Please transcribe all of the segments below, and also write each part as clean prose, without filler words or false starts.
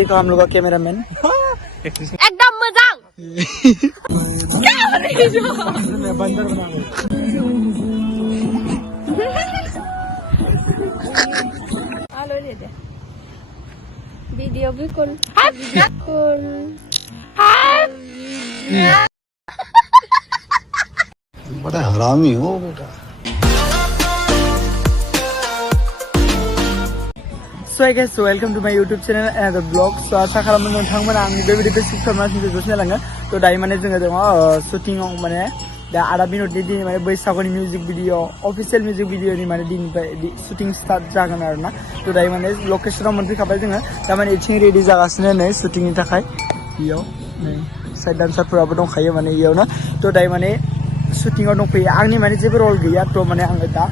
देखो हम लोग का कैमरामैन एकदम मजाक मैं बंदर बना वीडियो भी कौन बड़ा हरामी हो बेटा। So I guess welcome to my YouTube channel and the vlog. So आशा खालामो नोंथांमोना आंनि बे भिडिअखौ स्किप खालामालासिनो जोबजासिम नायलाङो। तो दायो माने जोङो दङ शुटिंआव माने दा आधा मिनिटनि दिन माने बैसागुनि मिउजिक भिडिअ अफिशियेल मिउजिक भिडिअनि माने दिननिफ्राय शुटिं स्टार्ट जागोन आरोना। तो दायो माने लकेशनाव मोनफैखाबाय जोङो दा माने इथिं रेडि जागासिनो नै शुटिंनि थाखाय इयाव नै साइड डान्सारफोराबो दंखायो माने इयावनो। तो दायो माने शुटिंआव दंफैयो आंनि माने जेबो रल गैया तो माने आङो दा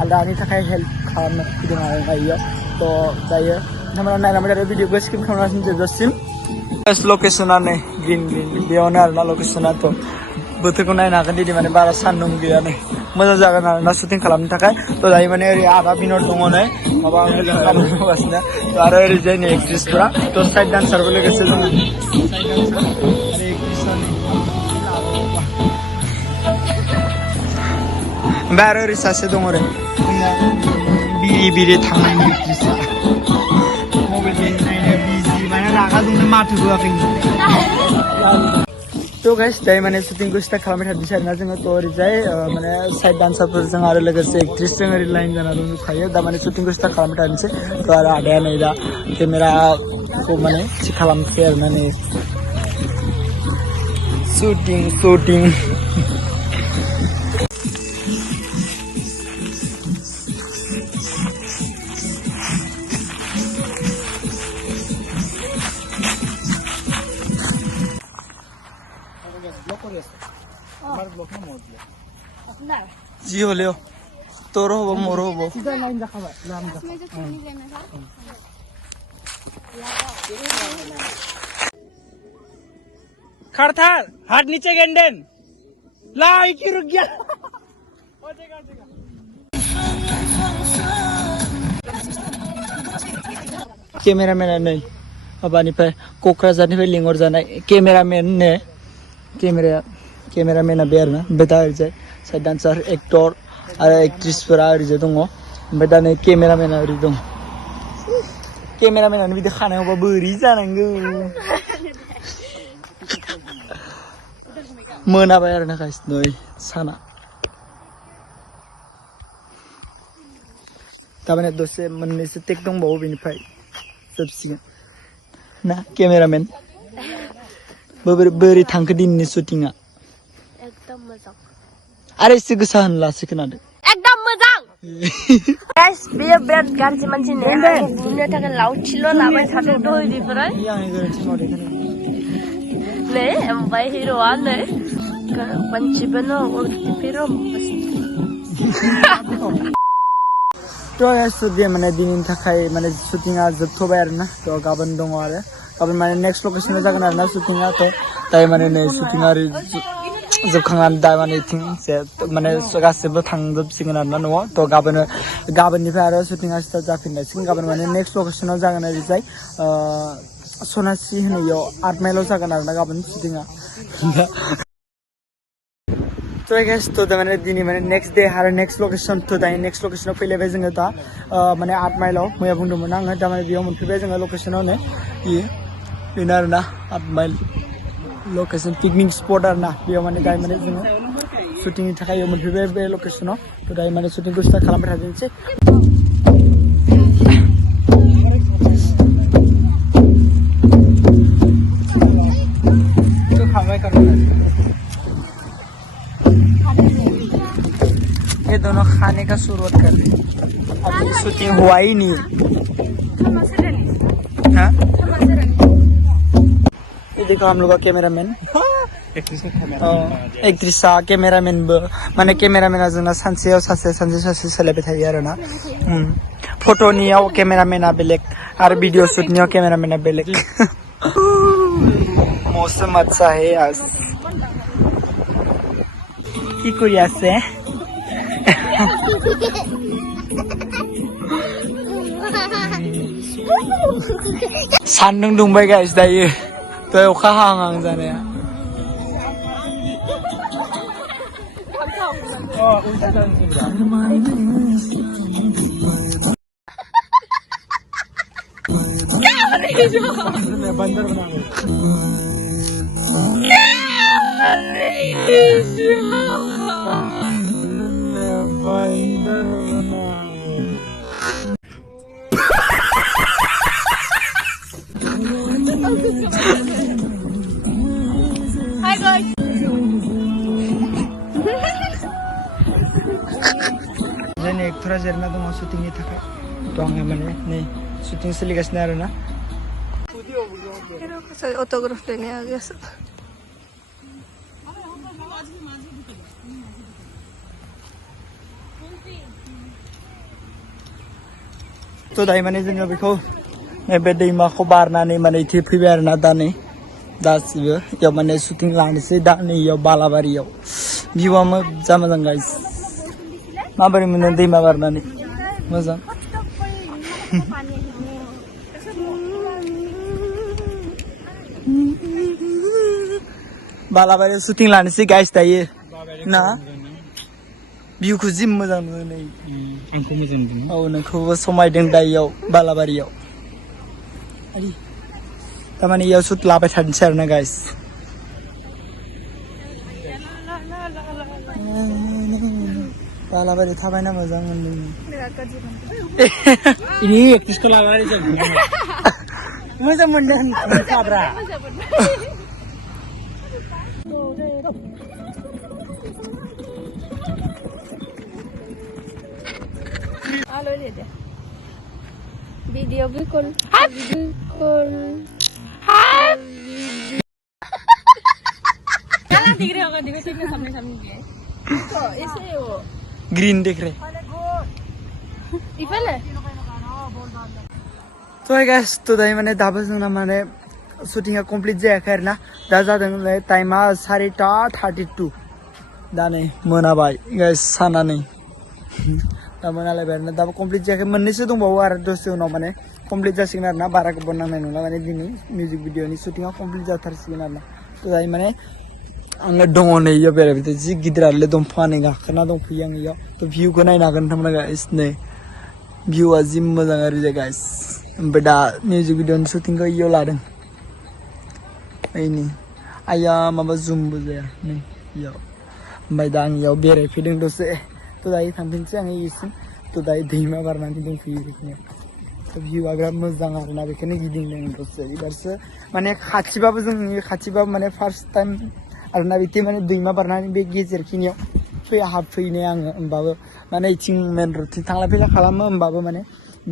आलदानि थाखाय हेल्प खालामनो फैदों आरोना इयाव। तो दायो नोंथांमोना नायलांबाय थादो भिडिअखौ स्किप खालामालासिनो जोबजासिम। लकेशना नै ग्रिन बेयावनो आरोना लकेशना तो बोथोरखौ नायनो हागोन दिनै माने बारा सान्दुं गैया नै मोजां जागोन आरोना शुटिं खालामनो थाखाय। तो दायो माने ओरै आधा मिनिट दङ नै माबा खामानि मावगासिनो तो आरो ओरैजाय नै एक्ट्रिसफोरा तो साइड डान्सारबो लोगोसे दङ साइड डान्सार आरो एक्ट्रिसआ ओमफ्राय आरो ओरै सासे दङ ओरै बिरि बिरि थांनायनि एक्ट्रिसआ मबाइल नायनो बिजि माने रागा जोंनो माथो होआखै। तो गाइस दायो माने शुटिंखौ स्टार्ट खालामबाय थादोंसै आरोना जोङो तो ओरैजाय माने साइड डान्सारफोरजों आरो लोगोसे एक्ट्रिसजों ओरै लाइन जाना दंजोबखायो दा माने शुटिंखौ स्टार्ट खालामबाय थादोंसै। तो आरो आदाया नै दा केमेराखौ माने थिक खालामसै आरोना नै शुटिं जी হলেও তোর হবো মোর হবো खड़थार हाथ नीचे गेंडेन लाई की रुक गया कैमरामैन नै माबानिफ्राय क'क्राझारनिफ्राय लिंहर जानाय कैमरामैन ने कैमरामैना बे आरोना ओमफ्राय दा ओरैजाय साइड डान्सार एक्टर आरो एक्ट्रिसफोरा ओरैजाय दङ ओमफ्राय दा नै कैमरामैना ओरै दं। कैमरामैनानो बिदि खानायावबा बोरै जानांगौ मोनाबाय आरोना गाइस नै साना थारमाने दसे मोननैसो टेक दंबावो बेनिफ्राय जोबसिगोन ना कैमरामैन बोरै थांखो दिननि शुटिंआ एकदम मजाक आरो एसे गोसा होनलासो खोनादों एकदम मजाक गाइस बेयो बिराद गाज्रि मानसि ने आंखौ बुनो थाखाय लावथिल' लाबाय थादों दहायनिफ्राय आंनि गोरोन्थि मावदों नै ओमफ्राय हिर'आ नै मानसिबोनो उर्टिफिरो तो दे माने दिनैनि थाखाय माने शुटिंआ जोबथ'बाय आरोना तो गाबोन दङ आरो गाबोन माने नेक्स्ट लकेशनाव जागोन आरोना शुटिंआ तो दायो माने नै शुटिंआ ओरै जोबखांनानै दा माने इथिं माने गासिबो थांजोबसिगोन आरोना न'आव तो गाबोननिफ्राय आरो शुटिंआ स्टार्ट जाफिनलायसिगोन गाबोन माने नेक्स्ट लकेशनाव जागोन ओरैजाय सनासि होनैयाव 8 माइलाव जागोन आरोना गाबोन शुटिंआ। तो गाइस तो दा माने दिनै माने नेक्स्ट डे आरो नेक्स्ट लकेशन तो दायो नेक्स्ट लकेशनाव फैलायबाय जोङो दा माने 8 माइलाव मैया बुंदोंमोन आङो दा माने बेयाव मोनफैबाय जोङो लकेशनाव नै बेनो आरोना 8 माइल लकेशन पिकनिक स्पट आरोना बेयाव माने दायो माने जोङो शुटिंनि थाखाय बेयाव मोनफैबाय बे लकेशनाव तो दायो माने शुटिंखौ स्टार्ट खालामबाय थादोंसै। ये दोनों खाने का शुरुआत कर रहे हैं अभी शूटिंग हुआ ही नहीं है। ये देखो हम लोग का कैमरामैन एक्ट्रिसा कैमरामैन माने कैमरामैना जोंना सानसेयाव सासे सोलायबाय थायो आरोना फट'नियाव कैमरामैना बेलेग आरो भिडिअ शूटनियाव कैमरामैना बेलेग। मौसम अच्छा है आज কি কৰি আছে सान्दुं दुंबाय गाइस दायो दहाय अखा हाहां जानाया बंदर बना Hi guys. Ini ektora jerna dong syuting ni थाखाय तो आङो माने नै syuting सोलिगासिनो आरो ना ऑटोग्राफ लेने आ गया सब तो दायो माने जोङो बेखौ नैबे दैमाखौ बारनानै माने इथे फैबाय आरो ना दा नै दासिबो इयाव माने syuting लानोसै दा नै इयाव बालाबारियाव भिउआ मोजां मोजां गाइस माबोरै मोनो दैमा बारनानै मोजां बालाबारियाव syuting लानोसै गाइस दायो ना भिउखौ जि मोजां नुयो नै आंखौ मोजां नुदों औ नोंखौबो समायदों दा इयाव बालाबारियाव तारमाने इयाव शुट लाबाय थानोसै आरो ना गाइस बालाबारि थाबायना मोजां मोनदों ini एक्ट्रेसखौ लानानै जों मोजां मोनदों साब्रा Halo dede. Video बिल्कुल दिख रहे होगा देखो सीधे सामने सामने दिए तो ऐसे वो ग्रीन देख रहे इफेले तो है गाइस तो दायो माने दाबो जोंना माने शुटिंगा कमप्लिट जायाखै आरो ना दा जादों टाइमा 4:32 दा नै मोनाबाय गाइस साना नै दा मोनालायबाय आरो ना दाबो कमप्लिट जायाखै मोननैसो दंबावो आरो दसे उनाव माने कमप्लिट जासिगोन आरो ना बारा गोबाव नांनाय नंला माने दिनै मिउजिक भिडिअनि शुटिंआ कमप्लिट जाथारसिगोन आरो ना तो दायो माने आङो दङ नै इयाव बेरायबाय जि गिदिर आरो दंफाङानो गाखोना दंफैयो आं इयाव तो भिउखौ नायनो हागोन नोंथांमोना गाइस नै भिउआ जि मोजां आरो गाइस ओमफ्राय दा मिउजिक भिडिअनि शुटिंखौ इयाव लादों ओइनि आया माबा जुमबो जाया नै इयाव ओमफ्राय दा आं इयाव बेरायफैदों दसे तो दायो थांफिनसै आङो इसिम तो दायो दैमा बारनानै दंफैयो बेखौनो तो भिउआ बिराद मोजां आरो ना बेखौनो गिदिंदों दसे एबारसो माने खाथिबाबो जोंनि खाथिबाबो माने फार्स्ट टाइम आरो ना बिदि माने दैमा बारनानै बे गेजेरखिनियाव हाबफैनाय आङो होमबाबो माने इथिं मेन रडथिं थांलाय फैलाय खालामो होमबाबो माने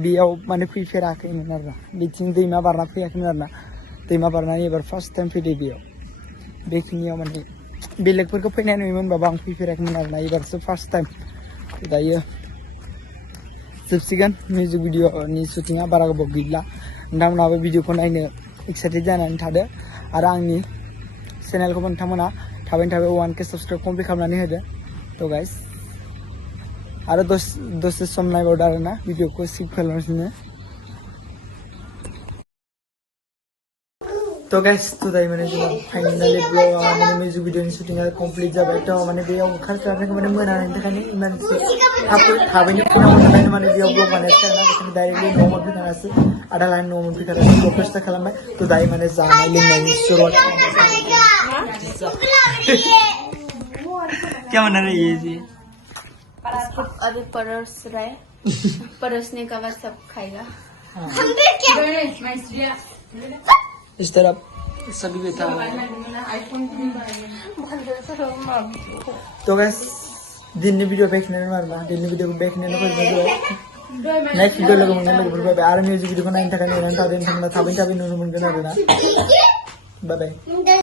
बेयाव माने फैफेराखैमोन आरो ना बिथिं दैमा बारना फैयाखैमोन आरो ना दैमा बारनानै एबार फार्स्ट टाइम फैदो बेयाव बेखिनियाव माने बेलेगफोरखौ फैनाय नुयोमोनबाबो आं फैफेराखैमोन आरो ना एबारसो फार्स्ट टाइम दायो जोबसिगोन मिउजिक भिडिअनि शुटिंआ बारा गोबाव गैला नोंथांमोनाबो भिडिअखौ नायनो एक्साइटेड जानानै थादो आरो आंनि चेनेलखौबो नोंथांमोना थाबैनो 1K साबस्क्राइब कमप्लिट खालामनानै होदो तो गाइस आरो दसे सम नायबावदो आरो ना भिडिअखौ स्किप खालामगासिनो तो गाइस तो दायो माने जोंना फाइनाली ब्लग माने मिउजिक भिडिअनि शुटिंआ कमप्लिट जाबाय तो माने बेयाव ओंखारस्लाबनायखौ माने मोनानायनि थाखायनो इमानसे थाबैनो फैनांगौ नालाय माने बेयाव ब्लग बानायसै आरो ना बेखायनो डाइरेक्टलि न'आव मोनफैखानासै आधा लाइन न'आव मोनफैखानासै ब्लगखौ स्टार्ट खालामबाय तो दायो माने जानाय लोंनायनि शुरुआत क्या बना रही है जी अभी परोस रहे परोसने के बाद सब खाएगा इस तरफ सभी बैठा हुआ है तो गाइस दिननि भिडिअ बेखिनियानो आरोना दिननि भिडिअखौ बेखिनियानो फोजोबनाय जाबाय नेक्स्ट भिडिअ लोगो मोनगोन लोगोफोरखौ आरो मिउजिक भिडिअखौ नायनो थाखाय नेनानै थादों नोंथांमोना थाबैनो नुनो मोनगोन आरोना बाय बाय